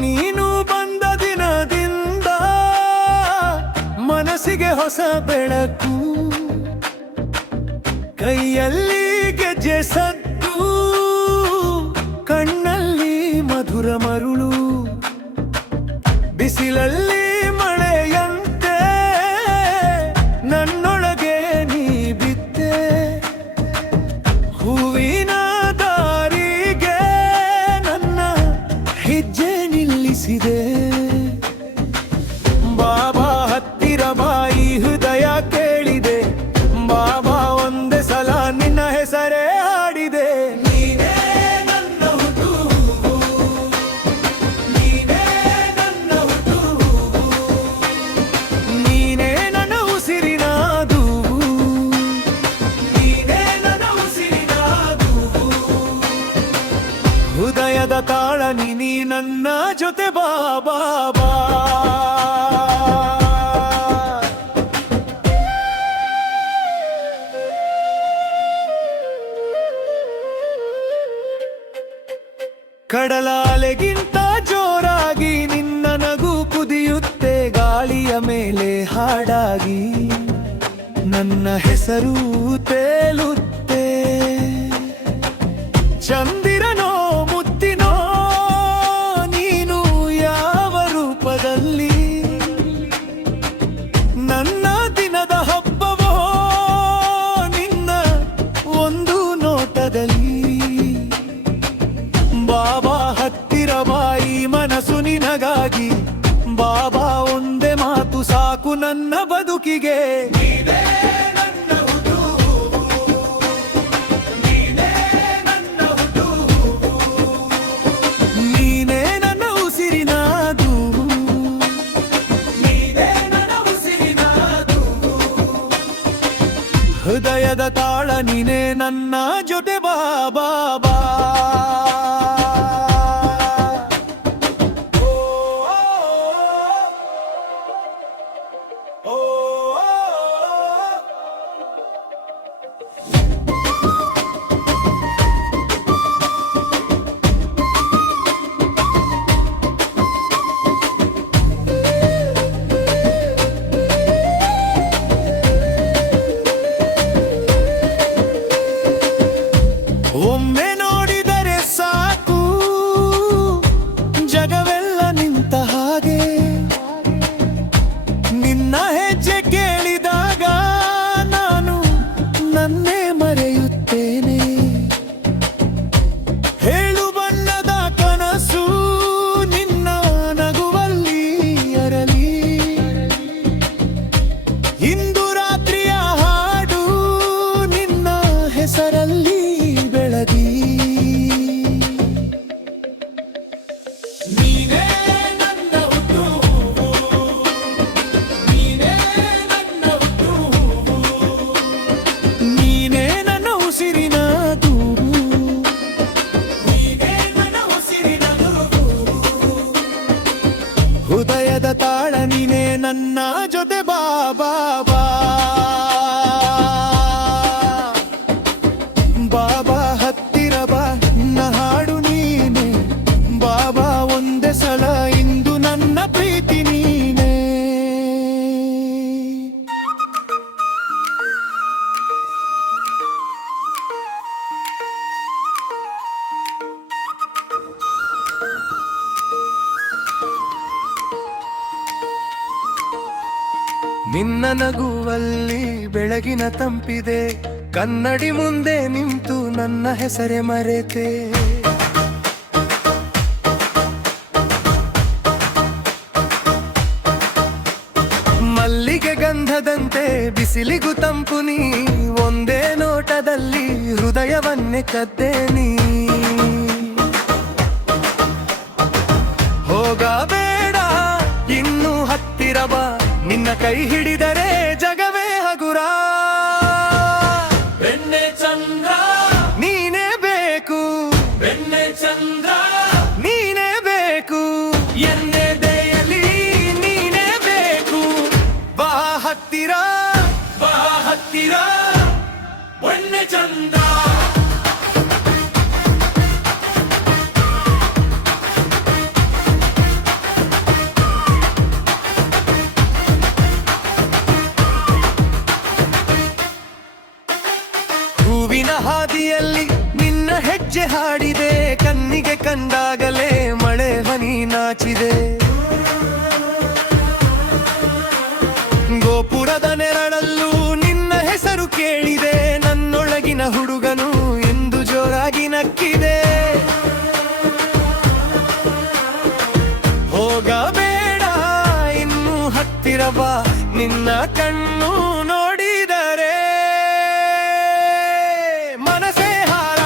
ನೀನು ಬಂದ ದಿನದಿಂದ ಮನಸ್ಸಿಗೆ ಹೊಸ ಬೆಳಕು, ಕೈಯಲ್ಲಿ ಗೆಜ್ಜೆ ಸದ್ದು, ಕಣ್ಣಲ್ಲಿ ಮಧುರ ಮರುಳು, ಬಿಸಿಲಲ್ಲಿ ಮಳೆಯಂತೆ ನನ್ನೊಳಗೆ ನೀ ಬಿದ್ದೆ. ಹೂವಿನ ದಾರಿಗೆ ನನ್ನ ಹೆಜ್ಜೆ ನಿಲ್ಲಿಸಿದೆ. ಬಾಬಾ ಹತ್ತಿರ ಬಾಯಿ ಹೃದಯ ಕೇಳಿದೆ, ಬಾಬಾ ಒಂದೇ ಸಲ ನಿನ್ನ ಹೆಸರೇ ಹಾಡಿದೆ. ನೀನೇ ನನ್ನ ಹುಟ್ಟುಹೂವು, ನೀನೇ ನನ್ನ ಹುಟ್ಟುಹೂವು, ನೀನೇ ನನ್ನ ಉಸಿರಿನ ದೂವು, ನೀನೇ ನನ್ನ ಉಸಿರಿನ ದೂವು. ಹೃದಯದ ತಾಳ ನೀ ನನ್ನ ಜೊತೆ ಬಾಬಾ. ಕಡಲಾಲೆಗಿಂತ ಜೋರಾಗಿ ನಿನ್ನ ನಗು ಕುದಿಯುತ್ತೆ, ಗಾಳಿಯ ಮೇಲೆ ಹಾಡಾಗಿ ನನ್ನ ಹೆಸರು ತೇಲುತ್ತೆ. ಚಂದಿರನೋ ಮುತ್ತಿನೋ ನೀನು ಯಾವ ರೂಪದಲ್ಲಿ, ನನ್ನ ದಿನದ ಹಬ್ಬವೋ ನಿನ್ನ ಒಂದು ನೋಟದಲ್ಲಿ. ಬಾಬಾ ಹತ್ತಿರ ಬಾಯಿ ಮನಸ್ಸು ನಿನಗಾಗಿ, ಬಾಬಾ ಒಂದೇ ಮಾತು ಸಾಕು ನನ್ನ ಬದುಕಿಗೆ. ನೀನೇ ನನ್ನ ಹುಟ್ಟುಹೂವು, ನೀನೇ ನನ್ನ ಹುಟ್ಟುಹೂವು, ನೀನೇ ನನ್ನ ಉಸಿರಿನ ದೂವು, ನೀನೇ ನನ್ನ ಉಸಿರಿನ ದೂವು. ಹೃದಯದ ತಾಳ ನೀನೇ ನನ್ನ ಜೊತೆ ಬಾಬಾ. ಒಮ್ಮೆ ನೋಡಿದರೆ ಸಾಕು ಜಗವೆಲ್ಲ ನಿಂತ ಹಾಗೆ, ನಿನ್ನ ಹೆಜ್ಜೆ ಕೇಳಿದಾಗ ನಾನು ನನ್ನೇ ಮರೆಯುತ್ತೇನೆ. ಹೇಳು ಬಣ್ಣದ ಕನಸು ನಿನ್ನ ನಗುವಲ್ಲಿ ಅರಳಿ, ಇಂದು ರಾತ್ರಿಯ ಹಾಡು ನಿನ್ನ ಹೆಸರಲ್ಲಿ ಬೆಳಗಿ. ನೀನೇ ನನ್ನ ಹುಟ್ಟುಹೂವು, ನೀನೇ ನನ್ನ ಹುಟ್ಟುಹೂವು, ನೀನೇ ನನ್ನ ಉಸಿರಿನ ದೂವು, ನೀನೇ ನನ್ನ ಉಸಿರಿನ ದೂವು. ಹೃದಯದ ತಾಳ ನೀನೇ ನನ್ನ ಜೊತೆ ಬಾಬಾ. ಬಾಬಾ ಹತ್ತಿರ ಬಾ, ನನ್ನ ಹಾಡು ನೀನೆ, ಬಾಬಾ ಒಂದೇ ಸಲ ಇಂದು ನನ್ನ ಪ್ರೀತಿ ನೀನೆ. ನಿನ್ನ ನಗುವಲ್ಲಿ ಬೆಳಗಿನ ತಂಪಿದೆ, ಕನ್ನಡಿ ಮುಂದೆ ನಿಂತು ನನ್ನ ಹೆಸರೇ ಮರೆತೆ. ಮಲ್ಲಿಗೆ ಗಂಧದಂತೆ ಬಿಸಿಲಿಗೂ ತಂಪು ನೀ, ಒಂದೇ ನೋಟದಲ್ಲಿ ಹೃದಯವನ್ನೇ ಕದ್ದೆ ನೀ. ಹೋಗಬೇಡ ಇನ್ನು ಹತ್ತಿರ ಬಾ, ನಿನ್ನ ಕೈ ಹಿಡಿದರೆ ಜಗವೇ ಹಗುರ. ಬೆಣ್ಣೆ ಚಂದ್ರ ನೀನೇ ಬೇಕು, ಬೆಣ್ಣೆ ಚಂದ್ರ ನೀನೇ ಬೇಕು, ಎನ್ನೆದೆಯಲ್ಲಿ ನೀನೇ ಬೇಕು. ಬಾ ಹತ್ತಿರ, ಬಾ ಹತ್ತಿರ ಬೆಣ್ಣೆ ಚಂದ್ರ. ಹೆಜ್ಜೆ ಹಾಡಿದೆ, ಕಣ್ಣಿಗೆ ಕಂಡಾಗಲೇ ಮಳೆ ಹನಿ ನಾಚಿದೆ. ಗೋಪುರದ ನೆರಳಲ್ಲೂ ನಿನ್ನ ಹೆಸರು ಕೇಳಿದೆ, ನನ್ನೊಳಗಿನ ಹುಡುಗನು ಎಂದು ಜೋರಾಗಿ ನಕ್ಕಿದೆ. ಹೋಗಬೇಡ ಇನ್ನು ಹತ್ತಿರ ಬಾ, ನಿನ್ನ ಕಣ್ಣು ನೋಡಿದರೆ ಮನಸೇ ಹಾರ.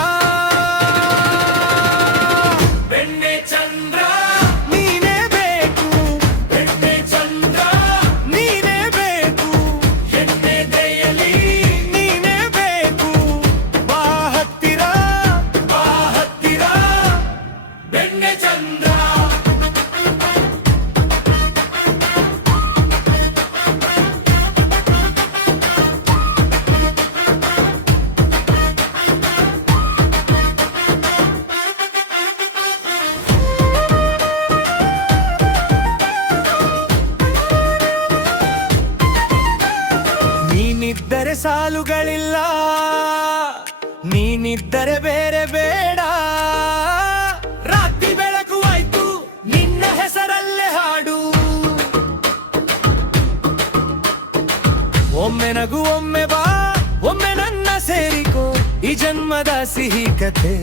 ಬೆಣ್ಣೆ ಚಂದ್ರ ನೀನೇ ಬೇಕು, ಬೆಣ್ಣೆ ಚಂದ್ರ ನೀನೇ ಬೇಕು, ಎಣ್ಣೆ ದೆಯಲಿ ನೀನೇ ಬೇಕು. ಬಾ ಹತ್ತಿರ, ಬಾ ಹತ್ತಿರ ಬೆಣ್ಣೆ ಚಂದ್ರ. ನೀನಿದ್ದರೆ ಸಾಲುಗಳಿಲ್ಲ, ನೀನಿದ್ದರೆ ಬೇರೆ ಬೇಡ. ರಾತ್ರಿ ಬೆಳಕು ಆಯ್ತು, ನಿನ್ನ ಹೆಸರಲ್ಲೇ ಹಾಡು. ಒಮ್ಮೆ ನಗು ಒಮ್ಮೆ ಬಾ, ಒಮ್ಮೆ ನನ್ನ ಸೇರಿಕೋ, ಈ ಜನ್ಮದ ಸಿಹಿ ಕಥೆ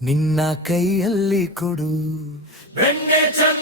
ನಿನ್ನ ಕೈಯಲ್ಲಿ ಕೊಡು. ಬೆಣ್ಣೆ ಚಂದ್ರ